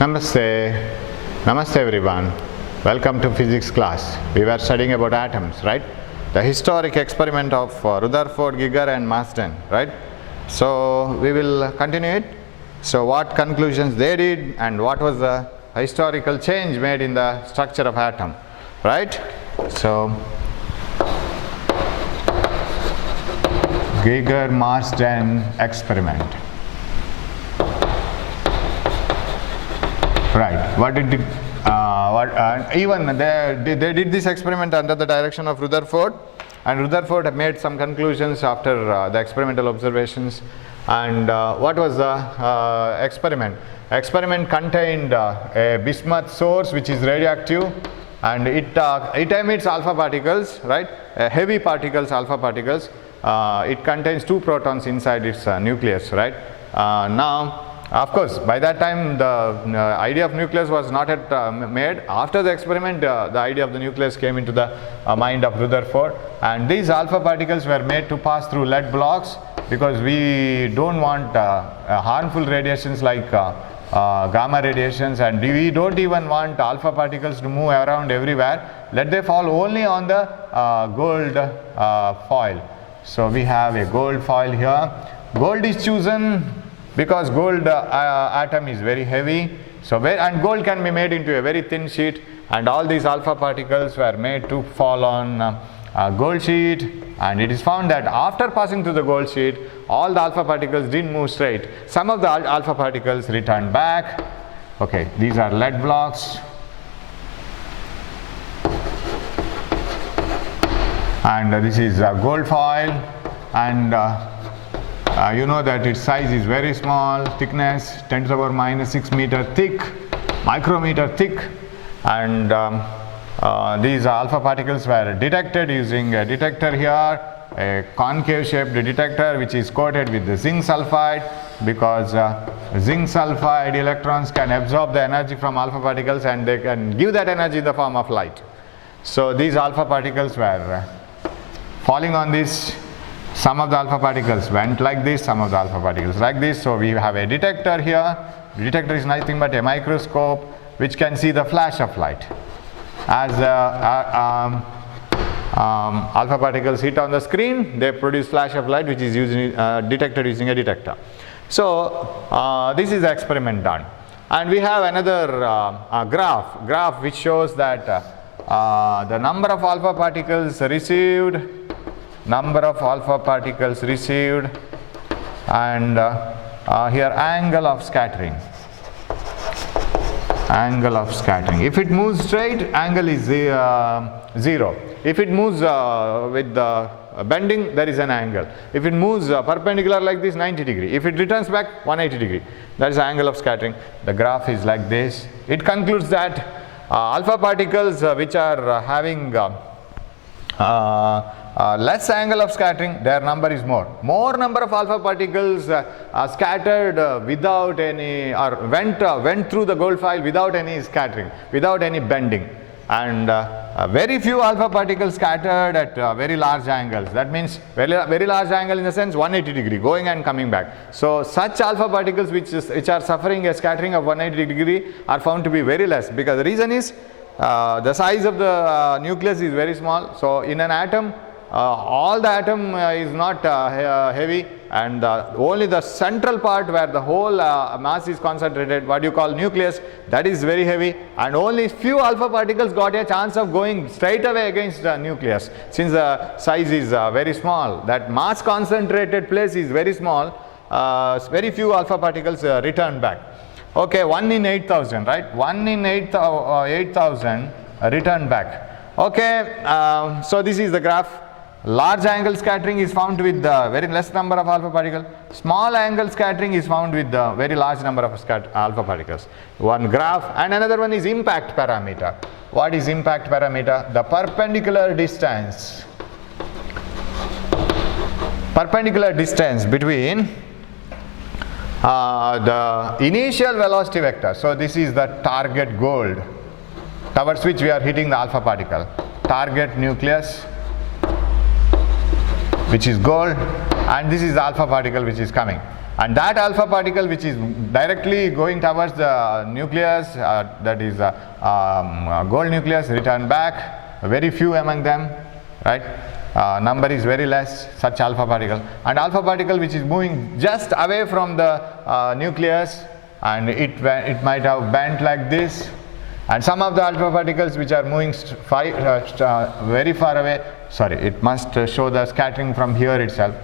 Namaste. Namaste everyone. Welcome to physics class. We were studying about atoms, right? The historic experiment of Rutherford, Giger and Marsden, right? So we will continue it. So what conclusions they did and what was the historical change made in the structure of atom, right? So Giger-Marsden experiment. Right. What did even they did this experiment under the direction of Rutherford, and Rutherford had made some conclusions after the experimental observations. And what was the experiment? Experiment contained a bismuth source which is radioactive, and it emits alpha particles, right? Heavy particles, alpha particles. It contains 2 protons inside its nucleus, right? Now, of course, by that time the idea of nucleus was not yet made. After the experiment, the idea of the nucleus came into the mind of Rutherford, and these alpha particles were made to pass through lead blocks, because we don't want harmful radiations like gamma radiations, and we don't even want alpha particles to move around everywhere. Let them fall only on the gold foil. So we have a gold foil here. Gold is chosen because gold atom is very heavy, and gold can be made into a very thin sheet, and all these alpha particles were made to fall on a gold sheet, and it is found that after passing through the gold sheet, all the alpha particles didn't move straight. Some of the alpha particles returned back. Okay, these are lead blocks, and this is a gold foil, and you know that its size is very small, thickness 10 to the power minus 6 meter thick, micrometer thick, and these alpha particles were detected using a detector here, a concave shaped detector which is coated with the zinc sulfide, because zinc sulfide electrons can absorb the energy from alpha particles and they can give that energy in the form of light. So these alpha particles were falling on this. Some of the alpha particles went like this, some of the alpha particles like this. So we have a detector here. The detector is nothing but a microscope which can see the flash of light. As alpha particles hit on the screen, they produce flash of light which is detected using a detector. So this is the experiment done. And we have another graph which shows that the number of alpha particles received, and here angle of scattering. If it moves straight, angle is 0. If it moves with the bending, there is an angle. If it moves perpendicular like this, 90 degree. If it returns back, 180 degree. That is the angle of scattering. The graph is like this. It concludes that alpha particles which are having less angle of scattering, their number is more. More number of alpha particles are scattered without any, or went through the gold foil without any scattering, without any bending, and very few alpha particles scattered at very large angles. That means very large angle in the sense 180 degree, going and coming back. So such alpha particles which are suffering a scattering of 180 degree are found to be very less, because the reason is the size of the nucleus is very small. So in an atom, all the atom is not heavy, and only the central part where the whole mass is concentrated, what you call nucleus, that is very heavy, and only few alpha particles got a chance of going straight away against the nucleus. Since the size is very small, that mass concentrated place is very small, very few alpha particles return back. Okay, 1 in 8,000, right? 1 in 8,000 return back. Okay, so this is the graph. Large angle scattering is found with very less number of alpha particles. Small angle scattering is found with very large number of alpha particles. One graph, and another one is impact parameter. What is impact parameter? The perpendicular distance between the initial velocity vector. So this is the target gold towards which we are hitting the alpha particle. Target nucleus, which is gold, and this is the alpha particle which is coming. And that alpha particle which is directly going towards the nucleus, that is gold nucleus, return back, very few among them, right? Number is very less, such alpha particle. And alpha particle which is moving just away from the nucleus, and it might have bent like this. And some of the alpha particles which are moving very far away, sorry, it must show the scattering from here itself.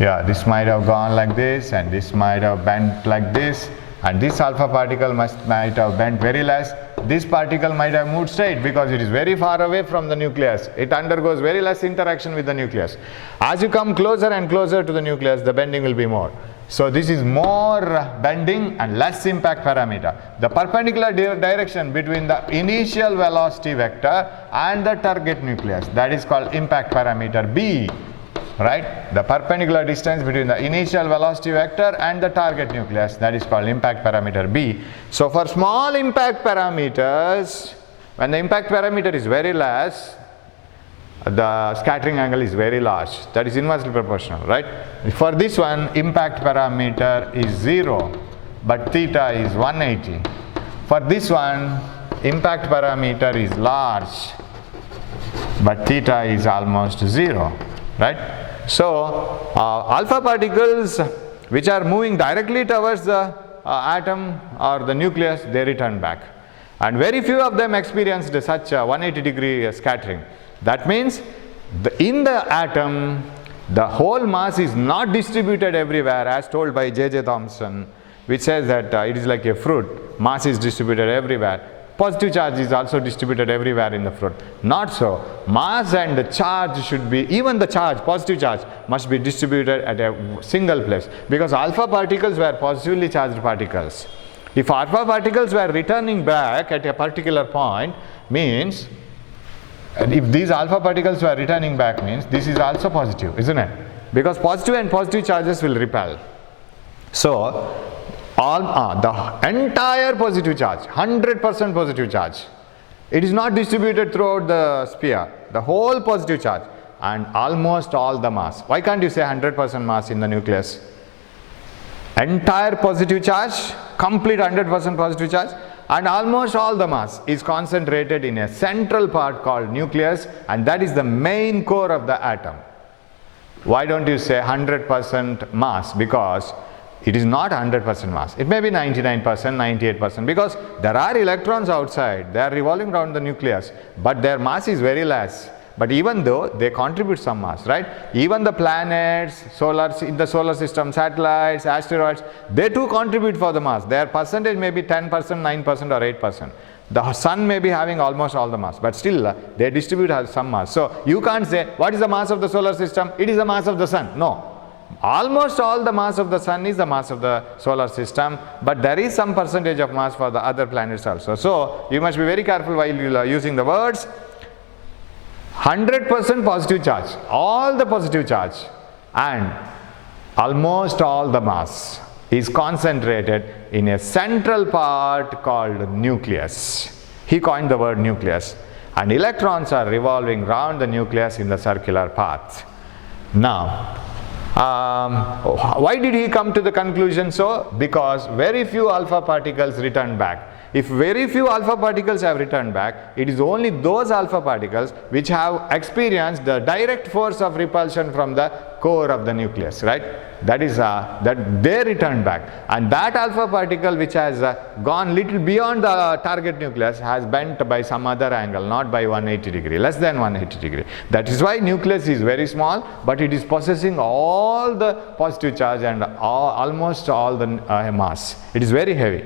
Yeah, this might have gone like this, and this might have bent like this, and this alpha particle might have bent very less. This particle might have moved straight because it is very far away from the nucleus. It undergoes very less interaction with the nucleus. As you come closer and closer to the nucleus, the bending will be more. So this is more bending and less impact parameter. The perpendicular direction between the initial velocity vector and the target nucleus, that is called impact parameter B. Right? The perpendicular distance between the initial velocity vector and the target nucleus, that is called impact parameter B. So for small impact parameters, when the impact parameter is very less, the scattering angle is very large. That is inversely proportional, right? For this one, impact parameter is 0, but theta is 180. For this one, impact parameter is large, but theta is almost 0, right? So, alpha particles which are moving directly towards the atom or the nucleus, they return back. And very few of them experienced such a 180-degree scattering. That means in the atom, the whole mass is not distributed everywhere as told by J.J. Thomson, which says that it is like a fruit, mass is distributed everywhere. Positive charge is also distributed everywhere in the fruit. Not so. Mass and the charge should be, even the charge, positive charge, must be distributed at a single place, because alpha particles were positively charged particles. If alpha particles were returning back at a particular point, means, and if these alpha particles were returning back, means this is also positive, isn't it? Because positive and positive charges will repel. So, the entire positive charge, 100% positive charge, it is not distributed throughout the sphere, the whole positive charge and almost all the mass. Why can't you say 100% mass in the nucleus? Entire positive charge, complete 100% positive charge, and almost all the mass is concentrated in a central part called nucleus, and that is the main core of the atom. Why don't you say 100% mass? Because it is not 100% mass. It may be 99%, 98%, because there are electrons outside. They are revolving around the nucleus, but their mass is very less. But even though they contribute some mass, right? Even the planets, in the solar system, satellites, asteroids, they too contribute for the mass. Their percentage may be 10%, 9% or 8%. The sun may be having almost all the mass, but still they distribute some mass. So you can't say, what is the mass of the solar system? It is the mass of the sun. No. Almost all the mass of the sun is the mass of the solar system, but there is some percentage of mass for the other planets also. So you must be very careful while you are using the words. 100% positive charge, all the positive charge and almost all the mass is concentrated in a central part called nucleus. He coined the word nucleus, and electrons are revolving around the nucleus in the circular path. Now, why did he come to the conclusion so? Because very few alpha particles return back. If very few alpha particles have returned back, it is only those alpha particles which have experienced the direct force of repulsion from the core of the nucleus, right? That is that they return back, and that alpha particle which has gone little beyond the target nucleus has bent by some other angle, not by 180 degree, less than 180 degree. That is why nucleus is very small, but it is possessing all the positive charge and almost all the mass. It is very heavy.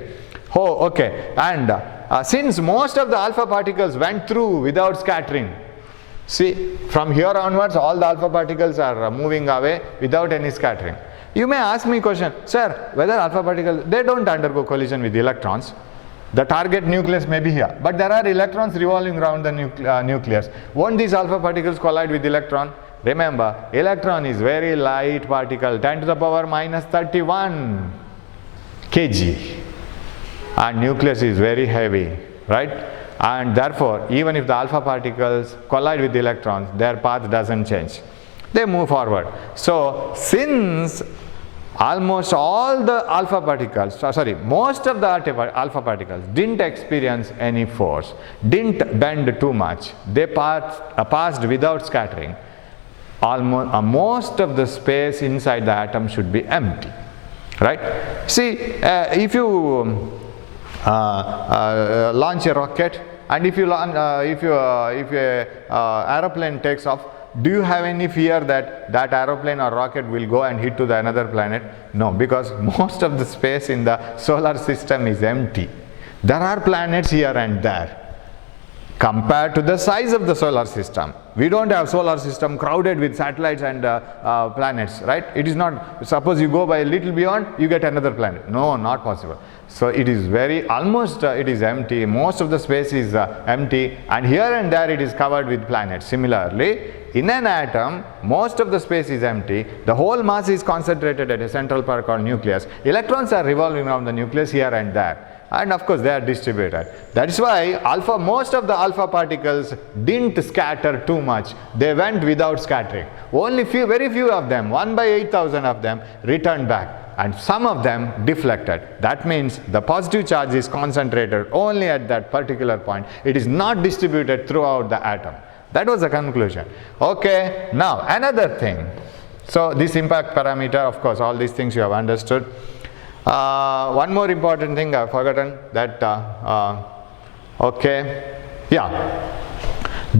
Oh, okay. And since most of the alpha particles went through without scattering, see, from here onwards all the alpha particles are moving away without any scattering. You may ask me a question, sir, whether alpha particles, they don't undergo collision with electrons. The target nucleus may be here, but there are electrons revolving around the nucleus. Won't these alpha particles collide with electron? Remember, electron is very light particle, 10 to the power minus 31 kg. And nucleus is very heavy, right? And therefore, even if the alpha particles collide with the electrons, their path doesn't change. they move forward. So since almost all the alpha particles, most of the alpha particles didn't experience any force, didn't bend too much, they passed without scattering, almost most of the space inside the atom should be empty, right? See, if you launch a rocket, and if a aeroplane takes off, do you have any fear that that aeroplane or rocket will go and hit to the another planet? No, because most of the space in the solar system is empty. There are planets here and there. Compared to the size of the solar system, we don't have solar system crowded with satellites and planets, right? It is not, suppose you go by a little beyond, you get another planet. No, not possible. So it is almost it is empty. Most of the space is empty, and here and there it is covered with planets. Similarly, in an atom, most of the space is empty. The whole mass is concentrated at a central part called nucleus. Electrons are revolving around the nucleus here and there. And of course they are distributed. That is why most of the alpha particles didn't scatter too much. They went without scattering. Only very few of them, 1 by 8,000 of them, returned back, and some of them deflected. That means the positive charge is concentrated only at that particular point. It is not distributed throughout the atom. That was the conclusion. Okay, now another thing. So this impact parameter, of course, all these things you have understood. One more important thing I have forgotten, that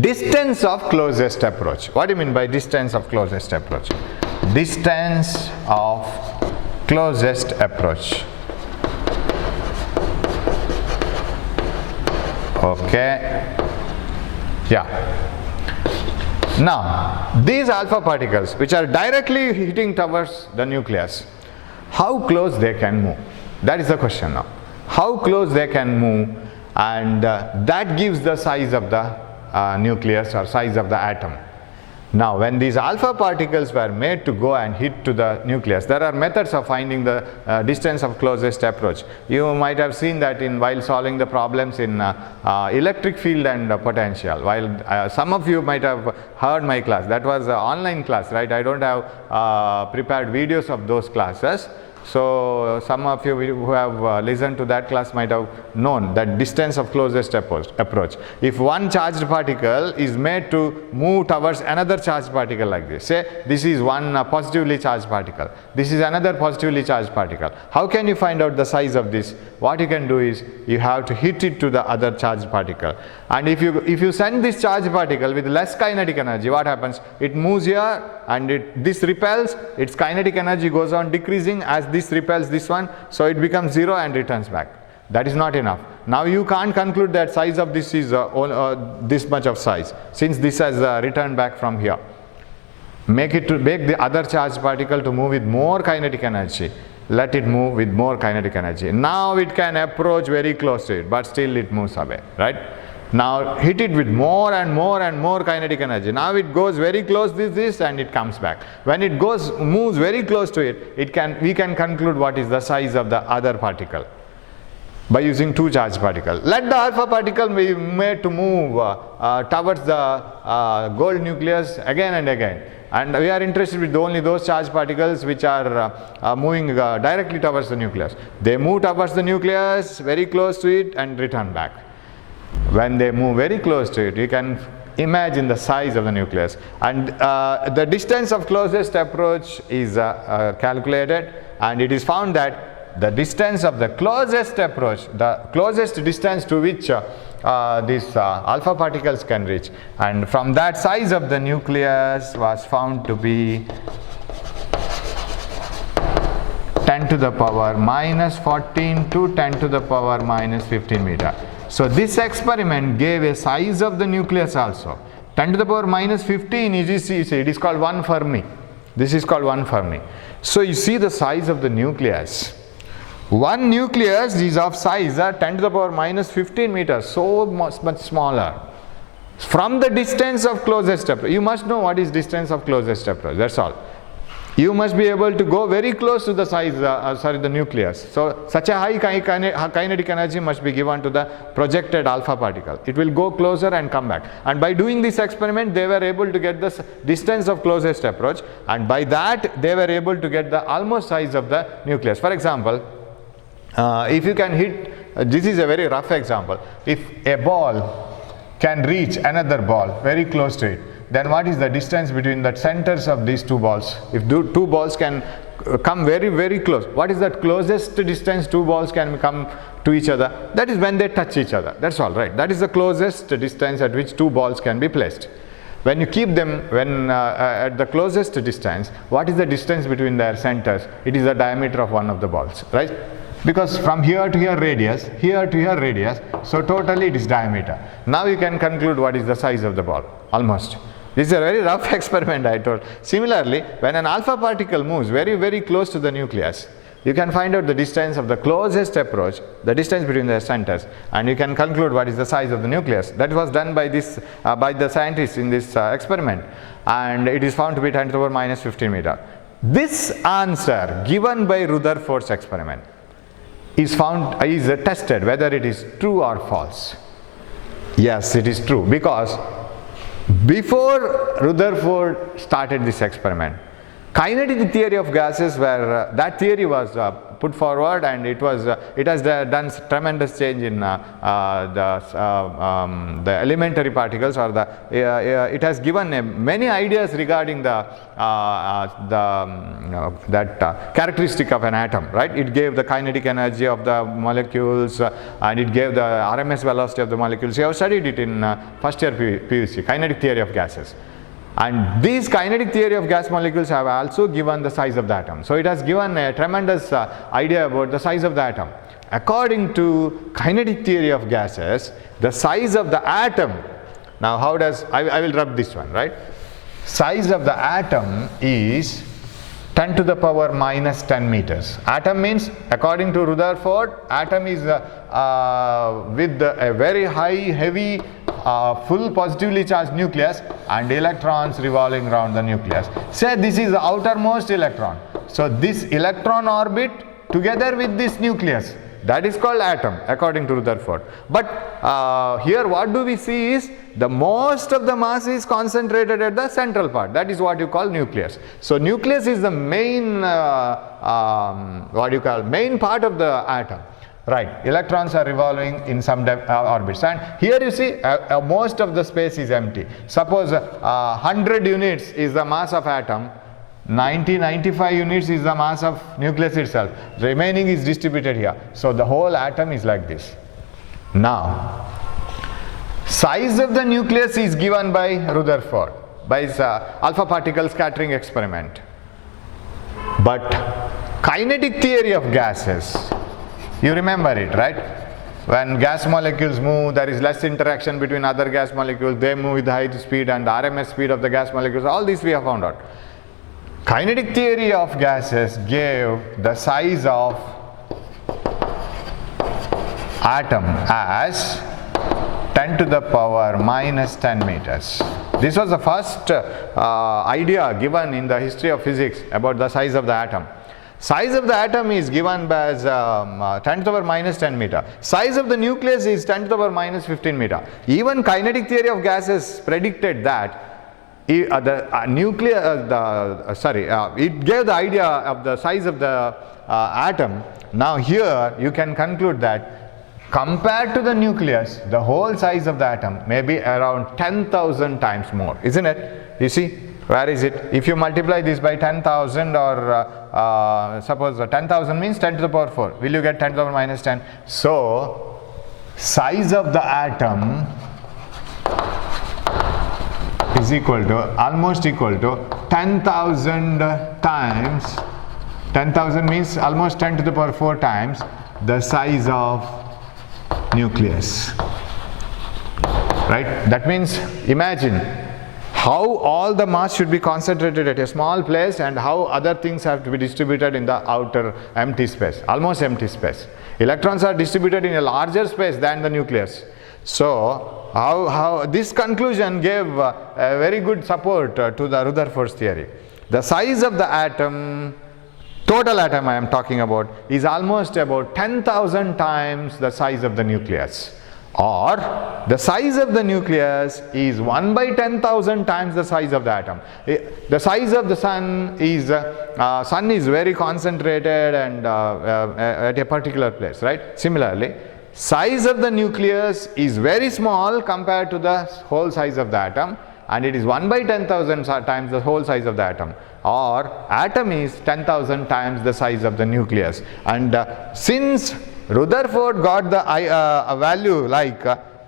distance of closest approach. What do you mean by distance of closest approach? Distance of closest approach. Okay. Yeah. Now, these alpha particles which are directly hitting towards the nucleus, how close they can move? That is the question now. How close they can move, and that gives the size of the nucleus or size of the atom. Now, when these alpha particles were made to go and hit to the nucleus, there are methods of finding the distance of closest approach. You might have seen that while solving the problems in electric field and potential. While some of you might have heard my class, that was an online class, right? I don't have prepared videos of those classes. So some of you who have listened to that class might have known that distance of closest approach. If one charged particle is made to move towards another charged particle like this, say this is one positively charged particle, this is another positively charged particle. How can you find out the size of this? What you can do is you have to hit it to the other charged particle. And if you send this charged particle with less kinetic energy, what happens? It moves here and this repels, its kinetic energy goes on decreasing as this repels this one, so it becomes 0 and returns back. That is not enough. Now you can't conclude that size of this is this much of size, since this has returned back from here. Make the other charged particle to move with more kinetic energy. Let it move with more kinetic energy. Now it can approach very close to it, but still it moves away, right? Now hit it with more and more and more kinetic energy. Now it goes very close this and it comes back. When it moves very close to it, we can conclude what is the size of the other particle by using two charged particles. Let the alpha particle be made to move towards the gold nucleus again and again. And we are interested with only those charged particles which are moving directly towards the nucleus. They move towards the nucleus, very close to it, and return back. When they move very close to it, you can imagine the size of the nucleus. And the distance of closest approach is calculated, and it is found that the distance of the closest approach, the closest distance to which these alpha particles can reach, and from that size of the nucleus was found to be 10 to the power minus 14 to 10 to the power minus 15 meter. So this experiment gave a size of the nucleus also. 10 to the power minus 15 it is called 1 Fermi. This is called 1 Fermi. So you see the size of the nucleus. One nucleus is of size 10 to the power minus 15 meters, so much smaller. From the distance of closest approach, you must know what is distance of closest approach, that's all. you must be able to go very close to the size, the nucleus. So such a high kinetic energy must be given to the projected alpha particle. It will go closer and come back. And by doing this experiment, they were able to get the distance of closest approach, and by that they were able to get the almost size of the nucleus. For example, if you can hit, this is a very rough example, if a ball can reach another ball very close to it, then what is the distance between the centers of these two balls? If two balls can come very, very close, what is that closest distance two balls can come to each other? That is when they touch each other. That's all, right? That is the closest distance at which two balls can be placed. When you keep them at the closest distance, what is the distance between their centers? It is the diameter of one of the balls, right? Because from here to here radius, here to here radius, so totally it is diameter. Now you can conclude what is the size of the ball, almost. This is a very rough experiment, I told. Similarly, when an alpha particle moves very, very close to the nucleus, you can find out the distance of the closest approach, the distance between the centers, and you can conclude what is the size of the nucleus. That was done by the scientists in this experiment, and it is found to be 10 to the power minus 15 meter. This answer given by Rutherford's experiment is tested whether it is true or false. Yes, it is true, because before Rutherford started this experiment, kinetic theory of gases that theory was put forward, and it has done tremendous change in the elementary particles, or it has given many ideas regarding that characteristic of an atom, right? It gave the kinetic energy of the molecules, and it gave the RMS velocity of the molecules. You have studied it in first year PUC, kinetic theory of gases. And these kinetic theory of gas molecules have also given the size of the atom. So it has given a tremendous idea about the size of the atom. According to kinetic theory of gases, the size of the atom, now how does, I will rub this one, right? Size of the atom is 10 to the power minus 10 meters. Atom means, according to Rutherford, atom is with a very high, heavy, full positively charged nucleus and electrons revolving around the nucleus. Say this is the outermost electron. So this electron orbit together with this nucleus, that is called atom according to Rutherford. But here what do we see is the most of the mass is concentrated at the central part. That is what you call nucleus. So nucleus is the main main part of the atom. Right, electrons are revolving in some orbits, and here you see most of the space is empty. Suppose 100 units is the mass of atom, 95 units is the mass of nucleus itself, remaining is distributed here. So the whole atom is like this. Now, size of the nucleus is given by Rutherford, by his alpha particle scattering experiment. But kinetic theory of gases, you remember it, right? When gas molecules move, there is less interaction between other gas molecules, they move with high speed, and the RMS speed of the gas molecules, all this we have found out. Kinetic theory of gases gave the size of atom as 10 to the power minus 10 meters. This was the first idea given in the history of physics about the size of the atom. Size of the atom is given as 10 to the power minus 10 meter. Size of the nucleus is 10 to the power minus 15 meter. Even kinetic theory of gases predicted that it gave the idea of the size of the atom. Now here you can conclude that compared to the nucleus, the whole size of the atom may be around 10,000 times more, isn't it? You see, where is it? If you multiply this by 10,000, or suppose 10,000 means 10 to the power 4, will you get 10 to the power minus 10? So size of the atom is almost equal to 10,000 times, 10,000 means almost 10 to the power 4 times the size of nucleus, right? That means imagine how all the mass should be concentrated at a small place, and how other things have to be distributed in the outer empty space, almost empty space. Electrons are distributed in a larger space than the nucleus. So how this conclusion gave a very good support to the Rutherford's theory. The size of the atom, total atom I am talking about, is almost about 10,000 times the size of the nucleus. Or the size of the nucleus is 1 by 10,000 times the size of the atom. The size of the sun is very concentrated and at a particular place, right? Similarly, size of the nucleus is very small compared to the whole size of the atom, and it is 1 by 10,000 times the whole size of the atom. Or atom is 10,000 times the size of the nucleus. And since Rutherford got the value like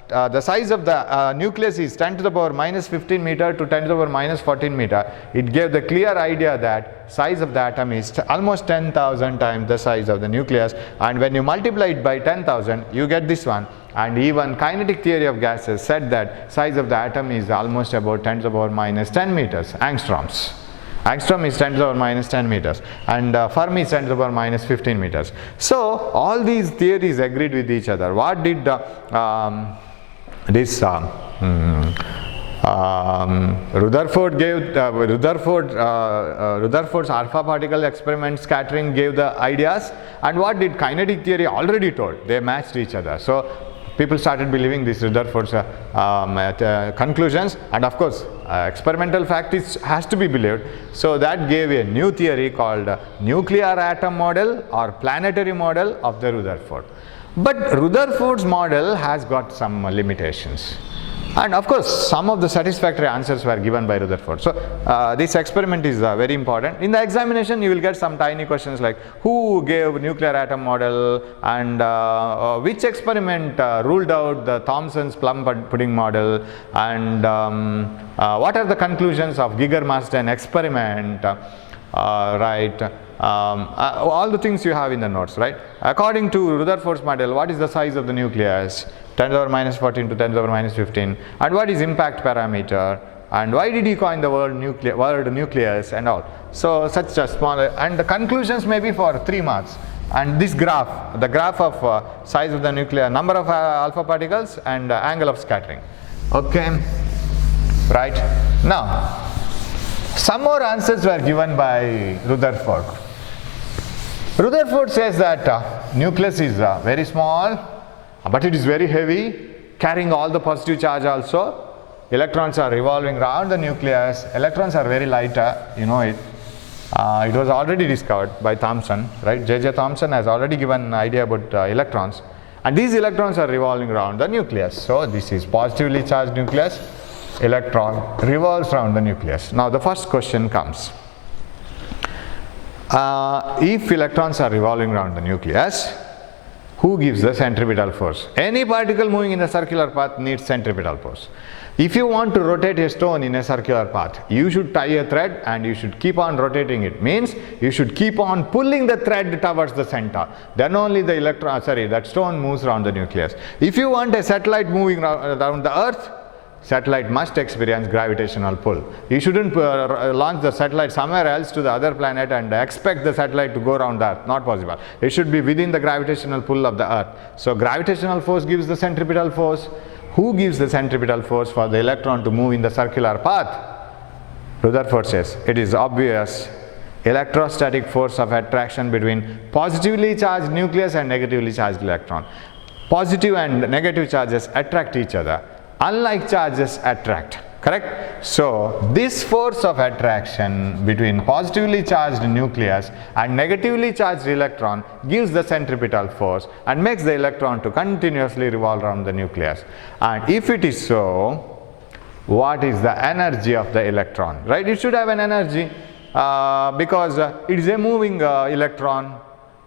the size of the nucleus is 10 to the power minus 15 meter to 10 to the power minus 14 meter, it gave the clear idea that size of the atom is almost 10,000 times the size of the nucleus. And when you multiply it by 10,000, you get this one. And even kinetic theory of gases said that size of the atom is almost about 10 to the power minus 10 meters, angstroms. Angstrom is 10 to the power minus 10 meters, and Fermi is 10 to the power minus 15 meters. So all these theories agreed with each other. What did Rutherford gave Rutherford's alpha particle experiment scattering gave the ideas, and what did kinetic theory already told? They matched each other. So people started believing these Rutherford's conclusions, and of course experimental fact has to be believed. So that gave a new theory called nuclear atom model or planetary model of the Rutherford. But Rutherford's model has got some limitations. And of course, some of the satisfactory answers were given by Rutherford. So this experiment is very important. In the examination, you will get some tiny questions like who gave nuclear atom model, and which experiment ruled out the Thomson's plum pudding model, and what are the conclusions of Giger-Marsden experiment, right? All the things you have in the notes, right? According to Rutherford's model, what is the size of the nucleus? 10 to the power minus 14 to 10 to the power minus 15, and what is impact parameter, and why did he coin the word nucleus and all. So such a small, and the conclusions may be for 3 marks. And this graph, the graph of size of the nucleus, number of alpha particles, and angle of scattering. Okay, right. Now some more answers were given by Rutherford. Rutherford says that nucleus is very small, but it is very heavy, carrying all the positive charge also. Electrons are revolving around the nucleus. Electrons are very light, you know it. It was already discovered by Thomson, right? J.J. Thomson has already given an idea about electrons. And these electrons are revolving around the nucleus. So this is positively charged nucleus. Electron revolves around the nucleus. Now the first question comes. If electrons are revolving around the nucleus, who gives the centripetal force? Any particle moving in a circular path needs centripetal force. If you want to rotate a stone in a circular path, you should tie a thread and you should keep on rotating it. Means you should keep on pulling the thread towards the center. Then only the that stone moves around the nucleus. If you want a satellite moving around the earth, satellite must experience gravitational pull. You shouldn't launch the satellite somewhere else to the other planet and expect the satellite to go around the earth. Not possible. It should be within the gravitational pull of the earth. So gravitational force gives the centripetal force. Who gives the centripetal force for the electron to move in the circular path? Rutherford says it is obvious. Electrostatic force of attraction between positively charged nucleus and negatively charged electron. Positive and negative charges attract each other. Unlike charges attract, correct? So this force of attraction between positively charged nucleus and negatively charged electron gives the centripetal force and makes the electron to continuously revolve around the nucleus. And if it is so, what is the energy of the electron, right? It should have an energy because it is a moving electron.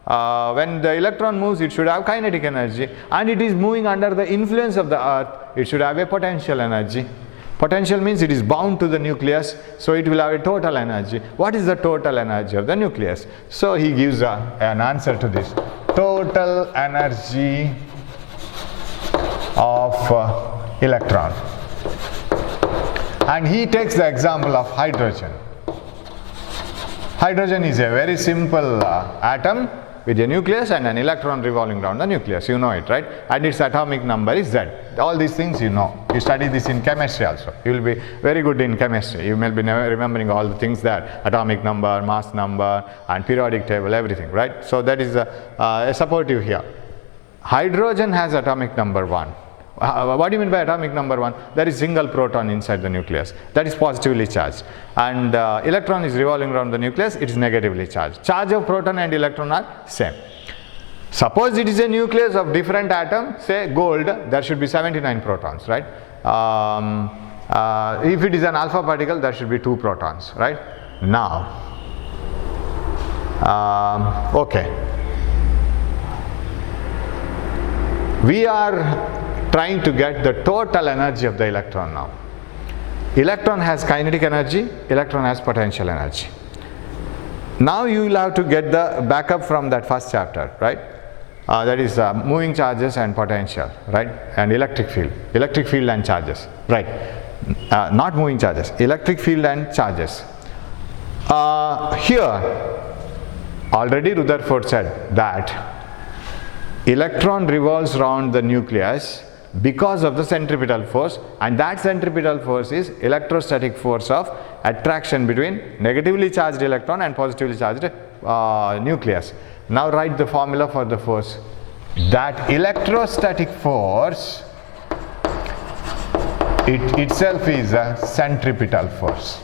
When the electron moves, it should have kinetic energy, and it is moving under the influence of the earth. It should have a potential energy. Potential means it is bound to the nucleus, so it will have a total energy. What is the total energy of the nucleus? So he gives an answer to this. Total energy of electron. And he takes the example of hydrogen. Hydrogen is a very simple atom, with a nucleus and an electron revolving around the nucleus. You know it, right? And its atomic number is Z. All these things you know. You study this in chemistry also. You will be very good in chemistry. You may be remembering all the things there: atomic number, mass number, and periodic table, everything, right? So that is a supportive here. Hydrogen has atomic number 1. What do you mean by atomic number 1? There is single proton inside the nucleus. That is positively charged. And electron is revolving around the nucleus. It is negatively charged. Charge of proton and electron are same. Suppose it is a nucleus of different atom, say gold, there should be 79 protons, right? If it is an alpha particle, there should be 2 protons, right? Now, okay. We are trying to get the total energy of the electron now. Electron has kinetic energy, electron has potential energy. Now you will have to get the backup from that first chapter, right? That is moving charges and potential, right? And electric field and charges, right? Not moving charges, electric field and charges. Here, already Rutherford said that electron revolves around the nucleus because of the centripetal force, and that centripetal force is electrostatic force of attraction between negatively charged electron and positively charged nucleus. Now write the formula for the force. That electrostatic force itself is a centripetal force.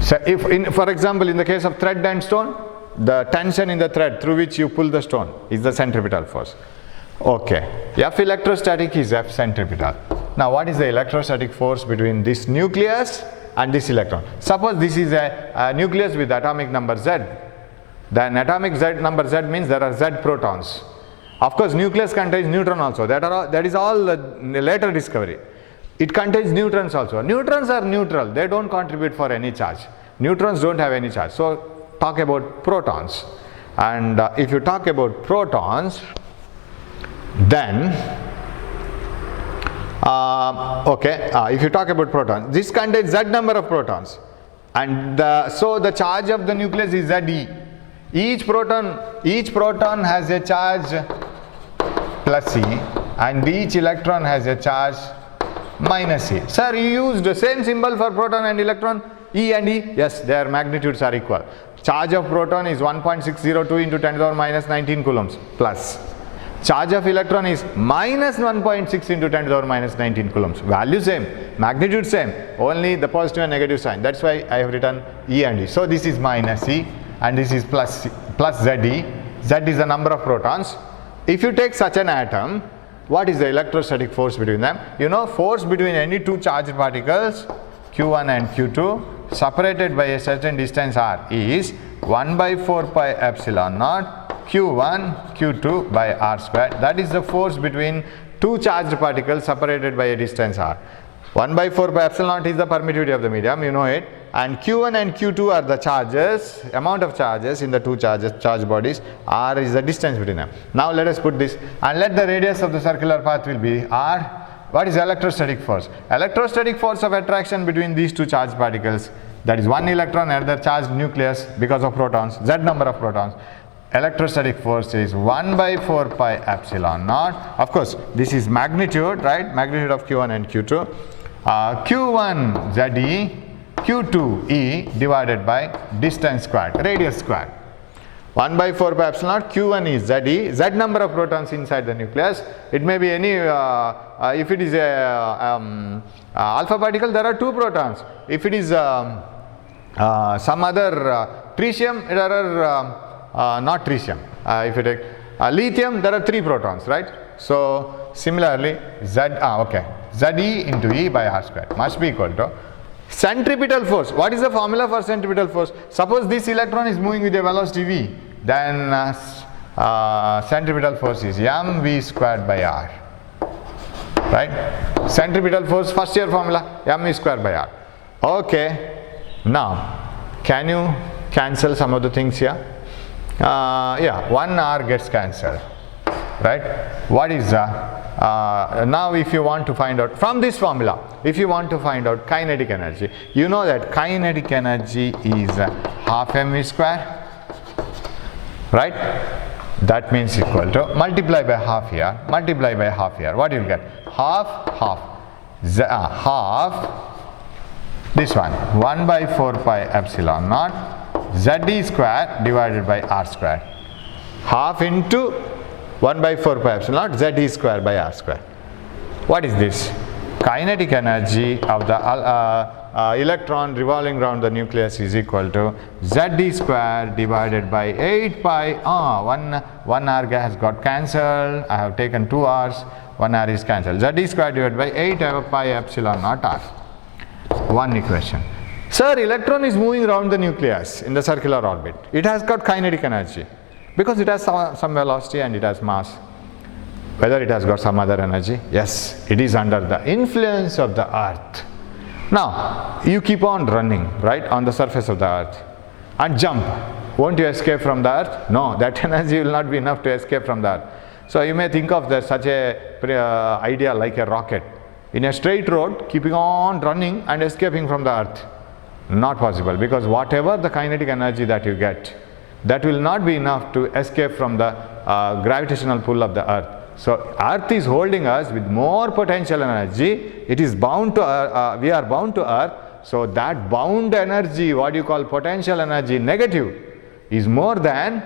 So if for example in the case of thread and stone, the tension in the thread through which you pull the stone is the centripetal force. Okay, F electrostatic is F centripetal. Now what is the electrostatic force between this nucleus and this electron? Suppose this is a nucleus with atomic number Z. Then atomic number Z means there are Z protons. Of course nucleus contains neutron also. That is all later discovery. It contains neutrons also. Neutrons are neutral. They don't contribute for any charge. Neutrons don't have any charge. So talk about protons. And if you talk about protons, then if you talk about protons, this contains Z number of protons, and so the charge of the nucleus is Ze. Each proton has a charge plus E, and each electron has a charge minus E. Sir, you used the same symbol for proton and electron, E and E. Yes, their magnitudes are equal. Charge of proton is 1.602 into 10 to the power minus 19 coulombs plus. Charge of electron is minus 1.6 into 10 to the power minus 19 coulombs. Value same, magnitude same, only the positive and negative sign. That's why I have written E and E. So this is minus E and this is plus Ze. Z is the number of protons. If you take such an atom, what is the electrostatic force between them? You know, force between any two charged particles, Q1 and Q2, separated by a certain distance r, is 1 by 4 pi epsilon naught Q1 Q2 by r squared. That is the force between two charged particles separated by a distance r. 1 by 4 pi epsilon naught is the permittivity of the medium, you know it, and Q1 and Q2 are the charges, amount of charges in the two charged bodies. R is the distance between them. Now let us put this, and let the radius of the circular path will be r. What is electrostatic force? Electrostatic force of attraction between these two charged particles, that is one electron and the charged nucleus because of protons, Z number of protons. Electrostatic force is 1 by 4 pi epsilon naught. Of course, this is magnitude, right? Magnitude of Q1 and Q2. Q1 Ze, Q2 E divided by distance squared, radius squared. 1 by 4 pi epsilon naught, Q1 is Ze, Z number of protons inside the nucleus. It may be any, if it is a alpha particle, there are 2 protons. If it is some other tritium, there are not tritium. If you take lithium, there are 3 protons, right? So similarly, Ze into E by r squared must be equal to centripetal force. What is the formula for centripetal force? Suppose this electron is moving with a velocity v, then centripetal force is mv squared by r, right? Centripetal force, first year formula, mv squared by r. Okay, now can you cancel some of the things here? Yeah, 1 r gets cancelled, right? What is now if you want to find out from this formula, if you want to find out kinetic energy, you know that kinetic energy is half mv square right? That means equal to, multiply by half here, multiply by half here. What you will get? Half, half, this one, 1 by 4 pi epsilon naught Z square divided by R square. Half into 1 by 4 pi epsilon naught Z square by R square. What is this? Kinetic energy of the electron revolving around the nucleus is equal to Z square divided by 8 pi. One R has got cancelled. I have taken 2 R's. 1 R is cancelled. Z square divided by 8 pi epsilon naught R. One equation. Sir, electron is moving around the nucleus in the circular orbit. It has got kinetic energy because it has some velocity and it has mass. Whether it has got some other energy? Yes, it is under the influence of the earth. Now, you keep on running, right, on the surface of the earth and jump. Won't you escape from the earth? No, that energy will not be enough to escape from the earth. So you may think of such a idea like a rocket. In a straight road, keeping on running and escaping from the earth. Not possible, because whatever the kinetic energy that you get, that will not be enough to escape from the gravitational pull of the earth. So earth is holding us with more potential energy. It is bound to we are bound to earth. So that bound energy, what you call potential energy, negative, is more than,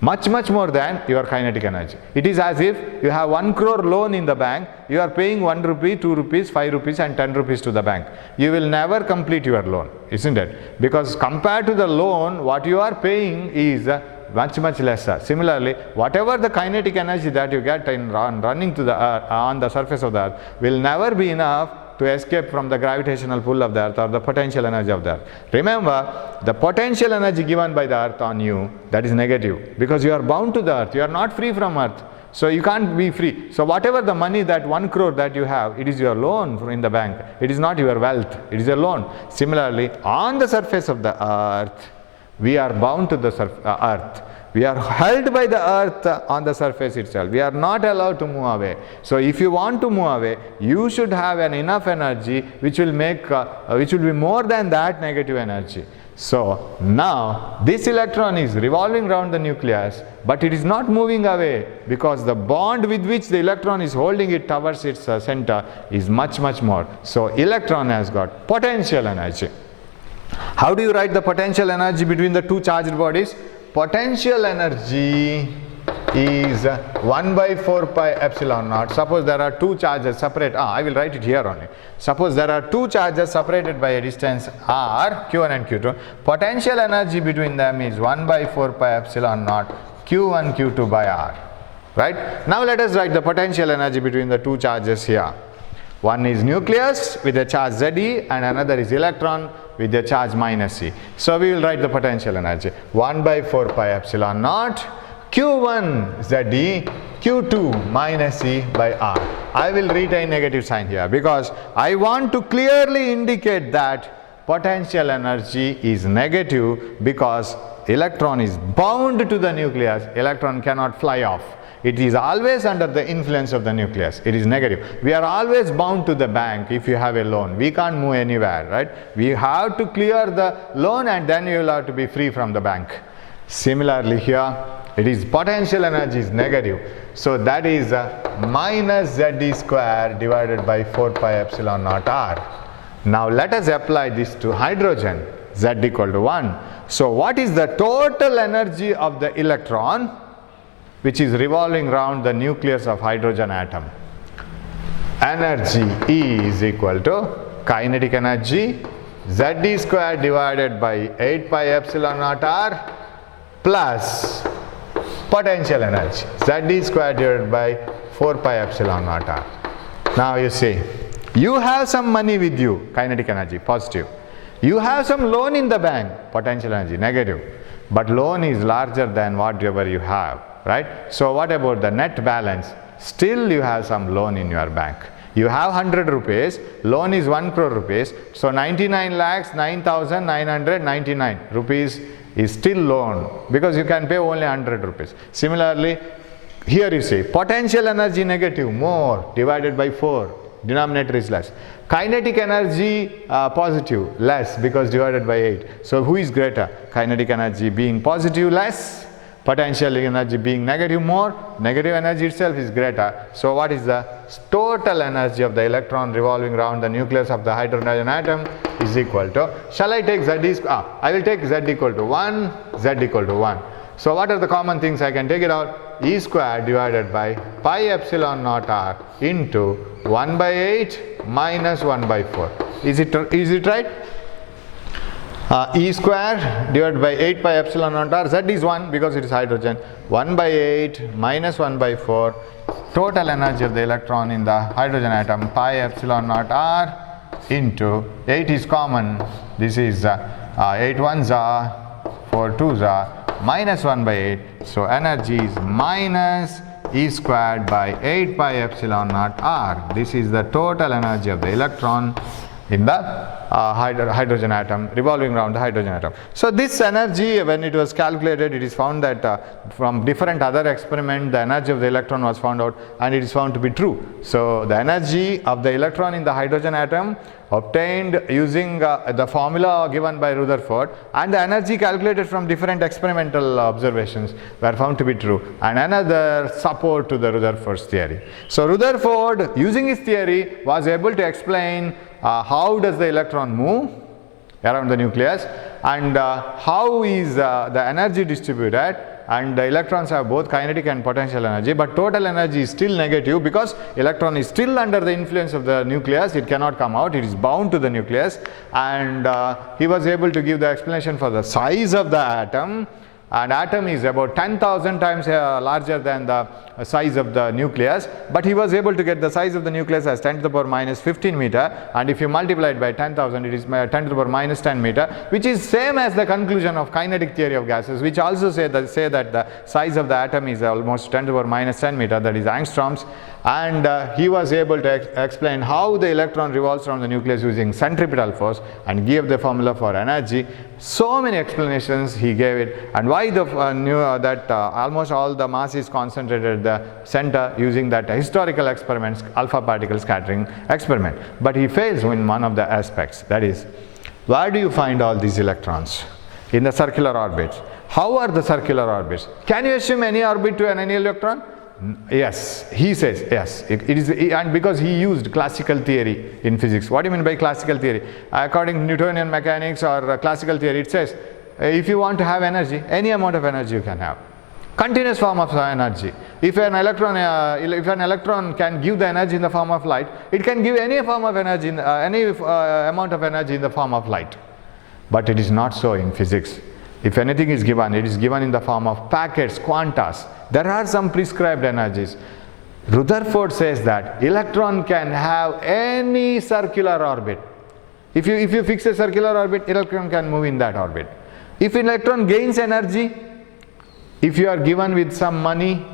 much more than your kinetic energy. It is as if you have 1 crore loan in the bank, you are paying 1 rupee, 2 rupees, 5 rupees and 10 rupees to the bank. You will never complete your loan, isn't it? Because compared to the loan, what you are paying is much lesser. Similarly, whatever the kinetic energy that you get in running to the earth, on the surface of the earth will never be enough to escape from the gravitational pull of the earth or the potential energy of the earth. Remember, the potential energy given by the earth on you, that is negative, because you are bound to the earth. You are not free from earth. So you can't be free. So whatever the money, that 1 crore that you have, it is your loan in the bank. It is not your wealth. It is a loan. Similarly, on the surface of the earth, we are bound to the earth. We are held by the earth on the surface itself. We are not allowed to move away. So if you want to move away, you should have enough energy which will be more than that negative energy. So now this electron is revolving around the nucleus, but it is not moving away because the bond with which the electron is holding it towards its center is much more. So electron has got potential energy. How do you write the potential energy between the two charged bodies? Potential energy is 1 by 4 pi epsilon naught. Suppose there are two charges separate. I will write it here only. Suppose there are two charges separated by a distance r, q1 and q2. Potential energy between them is 1 by 4 pi epsilon naught q1 q2 by r. Right? Now let us write the potential energy between the two charges here. One is nucleus with a charge Ze and another is electron with a charge minus e. So we will write the potential energy 1 by 4 pi epsilon naught q1 Ze q2 minus e by r. I will retain negative sign here because I want to clearly indicate that potential energy is negative because electron is bound to the nucleus. Electron cannot fly off. It is always under the influence of the nucleus. It is negative. We are always bound to the bank if you have a loan. We can't move anywhere, right? We have to clear the loan and then you will have to be free from the bank. Similarly here, it is potential energy is negative. So that is minus Ze square divided by 4 pi epsilon naught r. Now let us apply this to hydrogen, Z equal to 1. So what is the total energy of the electron which is revolving around the nucleus of hydrogen atom? Energy E is equal to kinetic energy Z square divided by 8 pi epsilon naught r plus potential energy Z square divided by 4 pi epsilon naught r. Now you see, you have some money with you, kinetic energy, positive. You have some loan in the bank, potential energy, negative. But loan is larger than whatever you have, right? So what about the net balance? Still you have some loan in your bank. You have 100 rupees, loan is 1 crore rupees. So 99 lakhs 9,999 rupees is still loan because you can pay only 100 rupees. Similarly, here you see potential energy negative, more, divided by 4, denominator is less. Kinetic energy positive, less because divided by 8. So who is greater? Kinetic energy being positive less potential energy being negative more, negative energy itself is greater. So what is the total energy of the electron revolving around the nucleus of the hydrogen atom is equal to, shall I take I will take Z equal to 1, Z equal to 1. So what are the common things I can take it out? E square divided by pi epsilon naught r into 1 by 8 minus 1 by 4. Is it right? E square divided by 8 pi epsilon naught r, Z is 1 because it is hydrogen, 1 by 8 minus 1 by 4, total energy of the electron in the hydrogen atom pi epsilon naught r into 8 is common, this is 8 ones are 4 twos are minus 1 by 8, so energy is minus E squared by 8 pi epsilon naught r. This is the total energy of the electron in the hydrogen atom revolving around the hydrogen atom. So this energy, when it was calculated, it is found that from different other experiments the energy of the electron was found out, and it is found to be true. So the energy of the electron in the hydrogen atom obtained using the formula given by Rutherford and the energy calculated from different experimental observations were found to be true, and another support to the Rutherford's theory. So Rutherford, using his theory, was able to explain how does the electron move around the nucleus, and how is the energy distributed, and the electrons have both kinetic and potential energy, but total energy is still negative because electron is still under the influence of the nucleus, it cannot come out, it is bound to the nucleus, and he was able to give the explanation for the size of the atom, and atom is about 10,000 times larger than the size of the nucleus, but he was able to get the size of the nucleus as 10 to the power minus 15 meter, and if you multiply it by 10,000 it is 10 to the power minus 10 meter, which is same as the conclusion of kinetic theory of gases, which also say that the size of the atom is almost 10 to the power minus 10 meter, that is angstroms, and he was able to explain how the electron revolves around the nucleus using centripetal force and gave the formula for energy. So many explanations he gave it, and why the almost all the mass is concentrated at the center using that historical experiments, alpha particle scattering experiment. But he fails in one of the aspects, that is, where do you find all these electrons? In the circular orbits. How are the circular orbits? Can you assume any orbit to any electron? Yes, he says yes. It is, and because he used classical theory in physics. What do you mean by classical theory? According to Newtonian mechanics or classical theory, it says if you want to have energy, any amount of energy you can have. Continuous form of energy. If an electron can give the energy in the form of light, it can give any form of energy, any amount of energy in the form of light. But it is not so in physics. If anything is given, it is given in the form of packets, quantas. There are some prescribed energies. Rutherford says that electron can have any circular orbit. If you fix a circular orbit, electron can move in that orbit. If electron gains energy, if you are given with some money,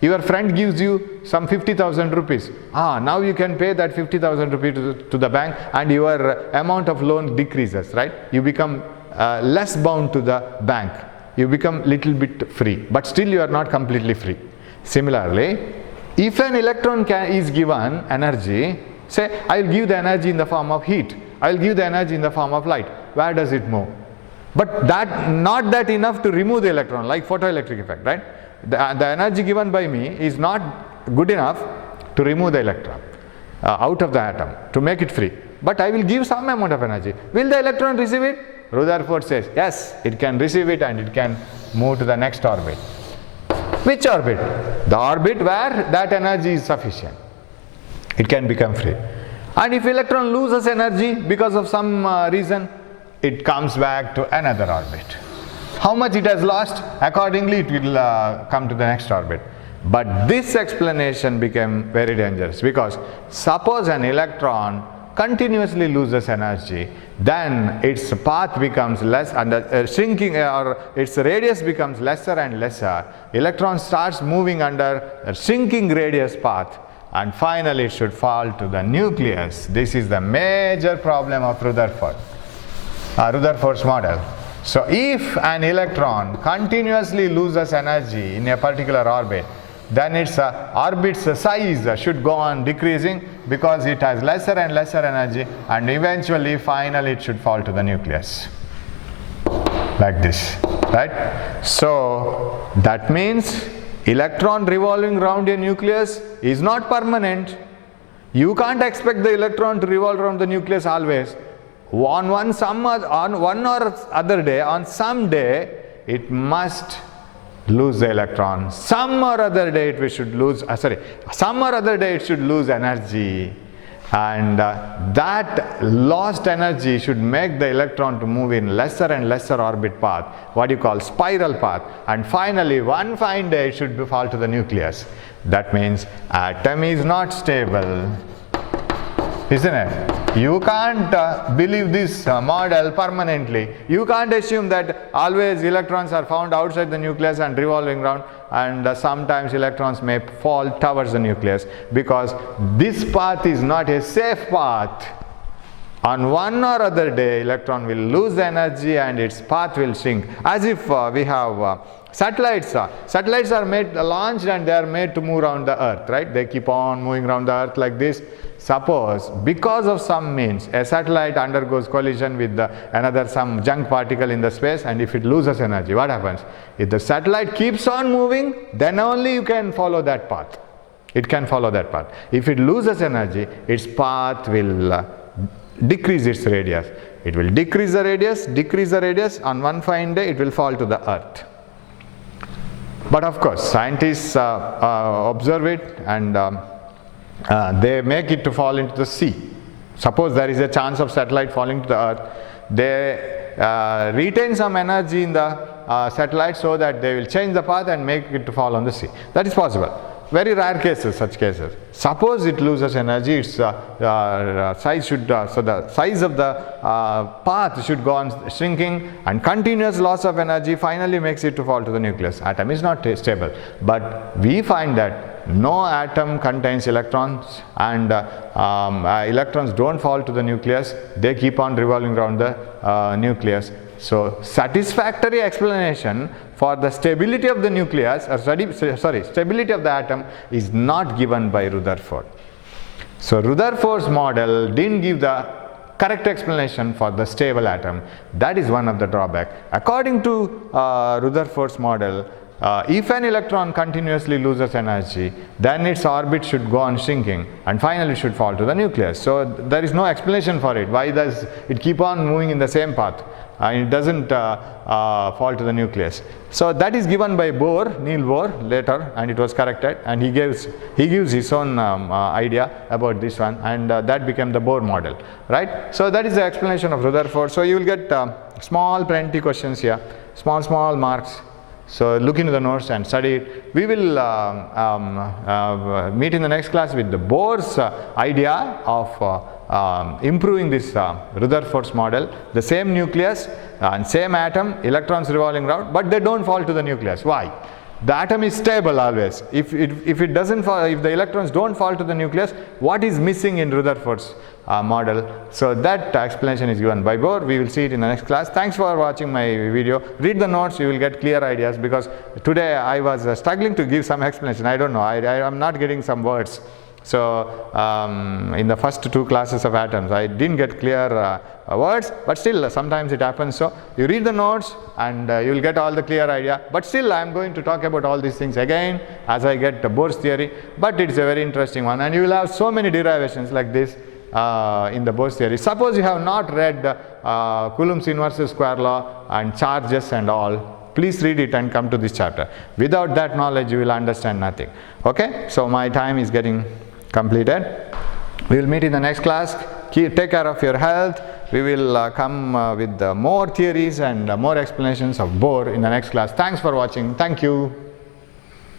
your friend gives you some 50,000 rupees. Now you can pay that 50,000 rupees to the bank, and your amount of loan decreases, right? You become less bound to the bank. You become little bit free, but still you are not completely free. Similarly, if an electron is given energy, say I will give the energy in the form of heat, I will give the energy in the form of light, where does it move? But not that enough to remove the electron, like photoelectric effect, right? The energy given by me is not good enough to remove the electron out of the atom, to make it free. But I will give some amount of energy. Will the electron receive it? Rutherford says, yes, it can receive it and it can move to the next orbit. Which orbit? The orbit where that energy is sufficient. It can become free. And if electron loses energy because of some reason, it comes back to another orbit. How much it has lost, accordingly it will come to the next orbit. But this explanation became very dangerous, because suppose an electron continuously loses energy, then its path becomes less and shrinking, or its radius becomes lesser and lesser. Electron starts moving under a shrinking radius path, and finally it should fall to the nucleus. This is the major problem of Rutherford's model. So if an electron continuously loses energy in a particular orbit, then its orbit's size should go on decreasing, because it has lesser and lesser energy, and eventually finally it should fall to the nucleus. like this, right? So that means electron revolving around a nucleus is not permanent. You can't expect the electron to revolve around the nucleus always. On one or other day, on some day, it must lose the electron. Some or other day it should lose energy, and that lost energy should make the electron to move in lesser and lesser orbit path, what you call spiral path, and finally one fine day it should fall to the nucleus. That means atom is not stable, isn't it? You can't believe this model permanently. You can't assume that always electrons are found outside the nucleus and revolving around, and sometimes electrons may fall towards the nucleus, because this path is not a safe path. On one or other day, electron will lose energy and its path will shrink. As if we have satellites. Satellites are launched and they are made to move around the earth, right? They keep on moving around the earth like this. Suppose because of some means a satellite undergoes collision with some junk particle in the space, and if it loses energy, what happens? If the satellite keeps on moving, then only you can follow that path. It can follow that path. If it loses energy, its path will decrease its radius. It will decrease the radius. On one fine day, it will fall to the earth. But of course, scientists observe it and they make it to fall into the sea. Suppose there is a chance of satellite falling to the earth, they retain some energy in the satellite so that they will change the path and make it to fall on the sea. That is possible. Very rare cases, such cases. Suppose it loses energy, its size should, so the size of the path should go on shrinking, and continuous loss of energy finally makes it to fall to the nucleus. Atom is not stable. But we find that no atom contains electrons, and electrons don't fall to the nucleus. They keep on revolving around the nucleus. So satisfactory explanation for the stability of the nucleus, stability of the atom is not given by Rutherford. So Rutherford's model didn't give the correct explanation for the stable atom. That is one of the drawbacks. According to Rutherford's model, if an electron continuously loses energy, then its orbit should go on shrinking and finally should fall to the nucleus. So there is no explanation for it. Why does it keep on moving in the same path? It doesn't fall to the nucleus. So that is given by Bohr, Niels Bohr later, and it was corrected, and he gives his own idea about this one, and that became the Bohr model, right? So that is the explanation of Rutherford. So you will get small plenty questions here, small marks. So look into the notes and study it. We will meet in the next class with the Bohr's idea of improving this Rutherford's model. The same nucleus and same atom, electrons revolving around, but they don't fall to the nucleus. Why? The atom is stable always. If it doesn't fall, if the electrons don't fall to the nucleus, what is missing in Rutherford's model? So that explanation is given by Bohr. We will see it in the next class. Thanks for watching my video. Read the notes, you will get clear ideas, because today I was struggling to give some explanation. I don't know, I am not getting some words. So in the first two classes of atoms, I didn't get clear words, but still sometimes it happens. So you read the notes and you will get all the clear idea. But still I am going to talk about all these things again as I get Bohr's theory. But it's a very interesting one, and you will have so many derivations like this in the Bohr's theory. Suppose you have not read Coulomb's inverse square law and charges and all, please read it and come to this chapter. Without that knowledge, you will understand nothing. Okay, so my time is getting completed. We will meet in the next class. Take care of your health. We will come with more theories and more explanations of Bohr in the next class. Thanks for watching. Thank you.